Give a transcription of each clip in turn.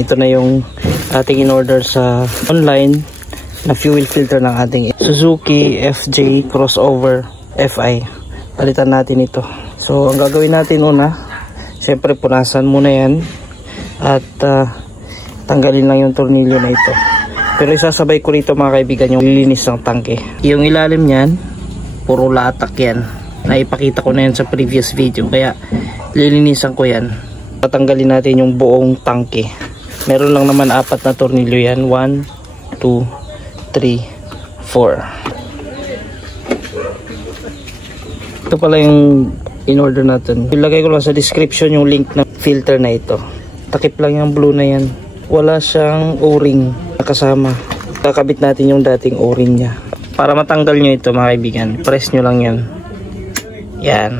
Ito na yung ating in-order sa online na fuel filter ng ating Suzuki FJ Crossover FI. Palitan natin ito. So ang gagawin natin una, syempre punasan muna yan at tanggalin lang yung tornilyo na ito. Pero isasabay ko rito mga kaibigan yung lilinis ng tangke. Yung ilalim niyan, puro latak yan. Naipakita ko na yan sa previous video, kaya lilinisan ko yan. Tatanggalin natin yung buong tangke. Meron lang naman 4 na tornilyo yan. 1, 2, 3, 4. Ito pala yung in-order natin. Ilagay ko lang sa description yung link ng filter na ito. Takip lang yung blue na yan. Wala siyang o-ring na kasama. Kakabit natin yung dating o-ring niya. Para matanggal nyo ito mga kaibigan, press nyo lang yan. Yan.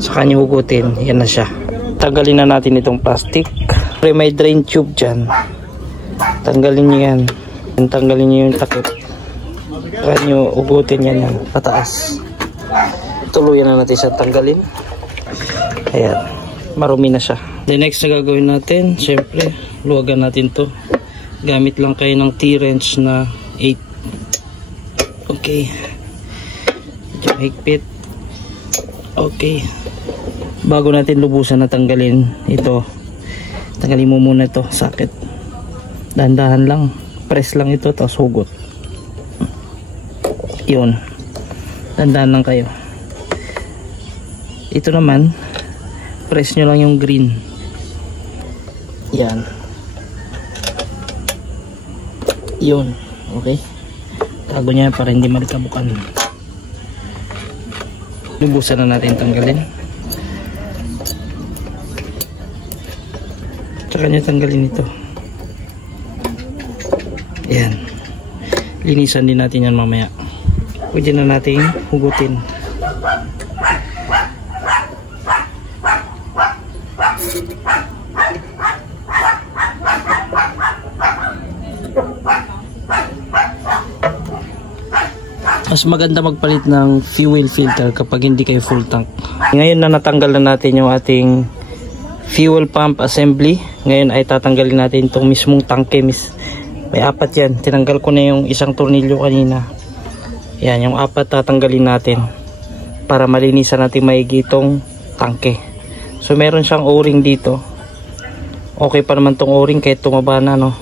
Saka nyo hugutin. Yan na siya. Tanggalin na natin itong plastic. May drain tube dyan. Tanggalin nyo yan. Tanggalin nyo yung takip. Saka nyo hugutin yan pataas. Tuluyan na natin siya tanggalin. Ayan. Marumi na siya. The next na gagawin natin, syempre, luwagan natin to. Gamit lang kayo ng T-wrench na 8. Okay. Medyo higpit. Okay. Bago natin lubusan na tanggalin ito, tanggalin mo muna ito, sakit. Dahan-dahan lang. Press lang ito, tapos hugot. Yun. Dahan-dahan lang kayo. Ito naman, press nyo lang yung green. Yan. Yun. Okay. Tago niya para hindi malikabukan. Lubusan na natin tanggalin. Tsaka niya tanggalin ito. Yan. Linisan din natin yan mamaya. Pwede na natin hugutin. Mas maganda magpalit ng fuel filter kapag hindi kayo full tank. Ngayon na natanggal na natin yung ating fuel pump assembly. Ngayon ay tatanggalin natin itong mismong tangke. May 4 yan. Tinanggal ko na yung isang tornilyo kanina. Yan, yung 4 tatanggalin natin para malinisan natin maigi itong tangke. So meron siyang o-ring dito. Okay pa naman tong o-ring kahit tumaba na, no?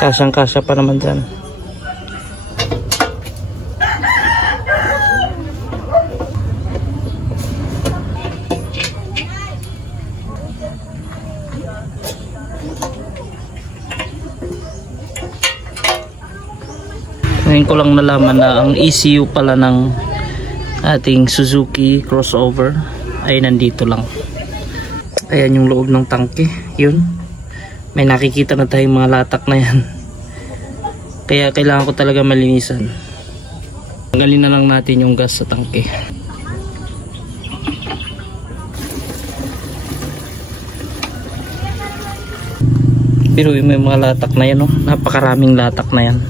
Kasyang kasya pa naman dyan. Ngayon ko lang nalaman na ang ECU pala ng ating Suzuki Crossover ay nandito lang. Ayan yung loob ng tangke. Yun. May nakikita na tayong mga latak na yan. Kaya kailangan ko talaga malinisan. Tanggalin na lang natin yung gas sa tangke. Pero may mga latak na yan, no? Napakaraming latak na yan.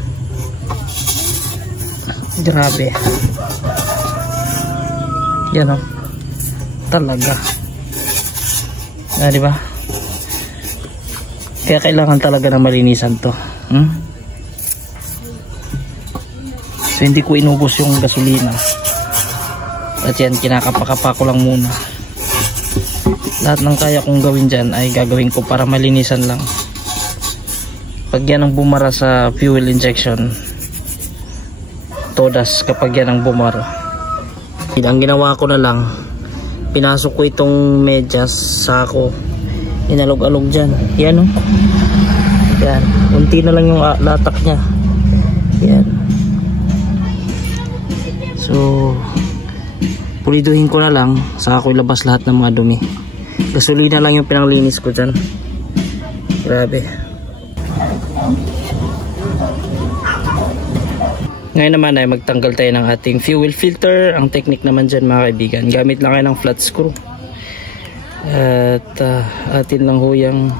Grabe. Yan, oh. Talaga. Di ba? Kaya kailangan talaga na malinisan to. So hindi ko inubos yung gasolina. At yan, kinakapakapa ko lang muna. Lahat ng kaya kong gawin dyan ay gagawin ko para malinisan lang. Pag yan ang bumara sa fuel injection, todas kapag yan ang bumara. Ang ginawa ko na lang, pinasok ko itong medyas sa ako, inalog-alog dyan. Yan, oh. Yan, unti na lang yung latak nya. Yan. So puliduhin ko na lang, saka ko ilabas lahat ng mga dumi. Gasolina lang yung pinanglinis ko dyan. Grabe. Ngayon naman ay magtanggal tayo ng ating fuel filter. Ang technique naman dyan mga kaibigan, gamit lang kayo ng flat screw. At atin lang huyang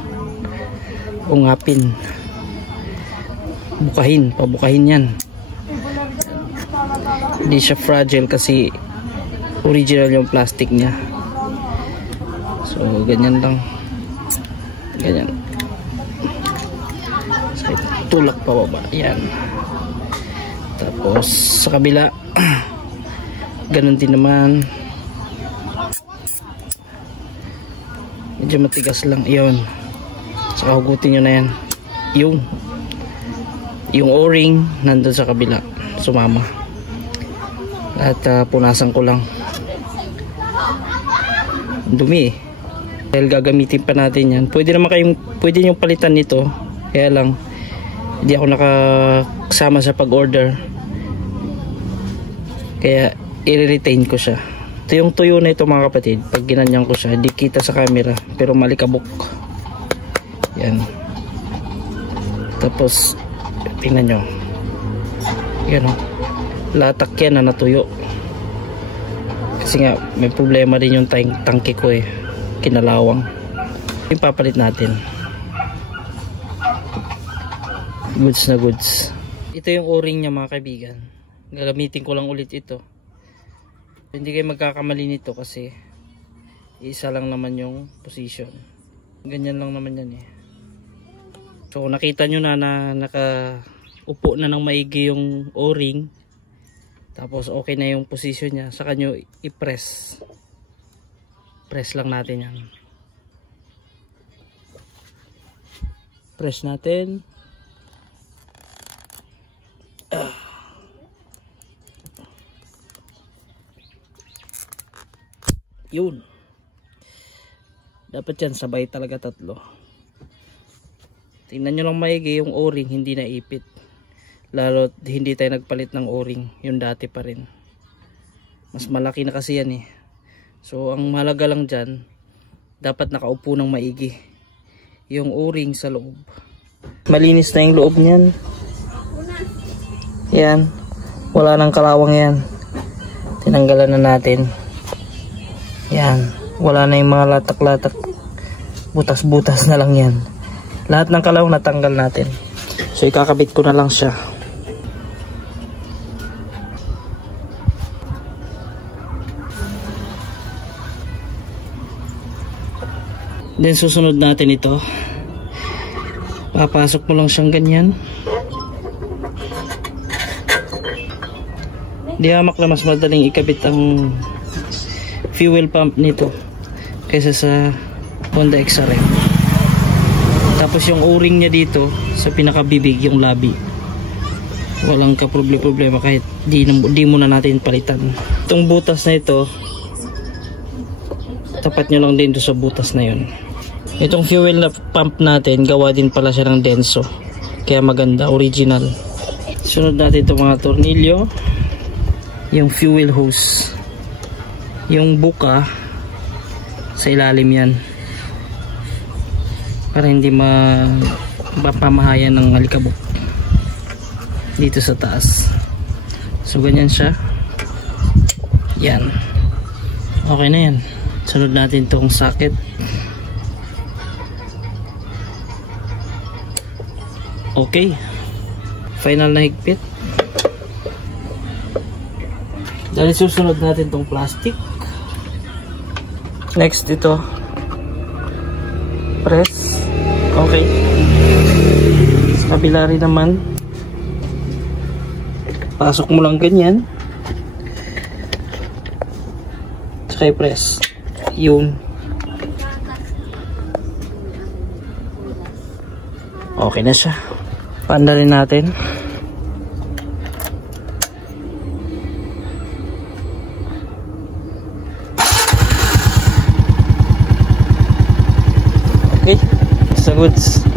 ungapin. Pabukahin yan. Hindi siya fragile kasi original yung plastic niya. So So ganyan lang, ganyan, so, tulak pababa, yan. Tapos sa kabila ganun din naman, medyo matigas lang yun. So hugutin nyo na yan, yung o-ring nandun sa kabila, sumama. At punasan ko lang, dumi dahil gagamitin pa natin yan. Pwede nyo palitan nito, kaya lang hindi ako nakasama sa pag-order, kaya i-retain ko siya. Ito yung tuyo na ito mga kapatid. Pag ginanyan ko siya, di kita sa camera pero malikabok yan. Tapos tingnan nyo, yan o, latak yan na natuyo. Kasi nga may problema din yung tangke ko eh, kinalawang. Yung papalit natin, goods na goods. Ito yung o-ring nya mga kaibigan, gagamitin ko lang ulit ito. Hindi kayo magkakamali nito kasi isa lang naman yung position, ganyan lang naman yan eh. So nakita nyo na nakaupo na ng maigi yung o-ring, tapos okay na yung position nya, saka nyo i-press. Press lang natin yan, press natin. Yun, dapat yan sabay talaga, tatlo. Tingnan nyo lang maigi yung o-ring, hindi na ipit, lalo hindi tayo nagpalit ng o-ring, yung dati pa rin, mas malaki na kasi yan eh. So ang mahalaga lang dyan, dapat nakaupo ng maigi yung o-ring sa loob. Malinis na yung loob nyan, yan, wala nang kalawang yan, tinanggalan na natin. Yan, wala na yung mga latak-latak, butas-butas na lang yan. Lahat ng kalawang natanggal natin. So ikakabit ko na lang siya. Then susunod natin ito, papasok mo lang siyang ganyan. Di hamak na mas madaling ikabit ang fuel pump nito kaysa sa Honda XRM. Tapos yung o-ring niya dito sa pinakabibig, yung labi, walang ka-problema kahit di muna natin palitan. Itong butas na ito, tapat nyo lang din sa butas na yun. Itong fuel na pump natin, gawa din pala siya ng Denso, kaya maganda, original. Sunod natin itong mga tornilyo, yung fuel hose, yung buka sa ilalim yan para hindi mapamahayan ng alikabok dito sa taas. So ganyan siya, yan, okay na yan. Sunod natin itong socket. Okay, final na higpit. Dahil susunod natin itong plastic. Next ito, press. Okay, sa kabila rin naman, pasok mo lang ganyan, tsaka i-press. Yun, okay na siya. Panda rin natin. Okay, so goods.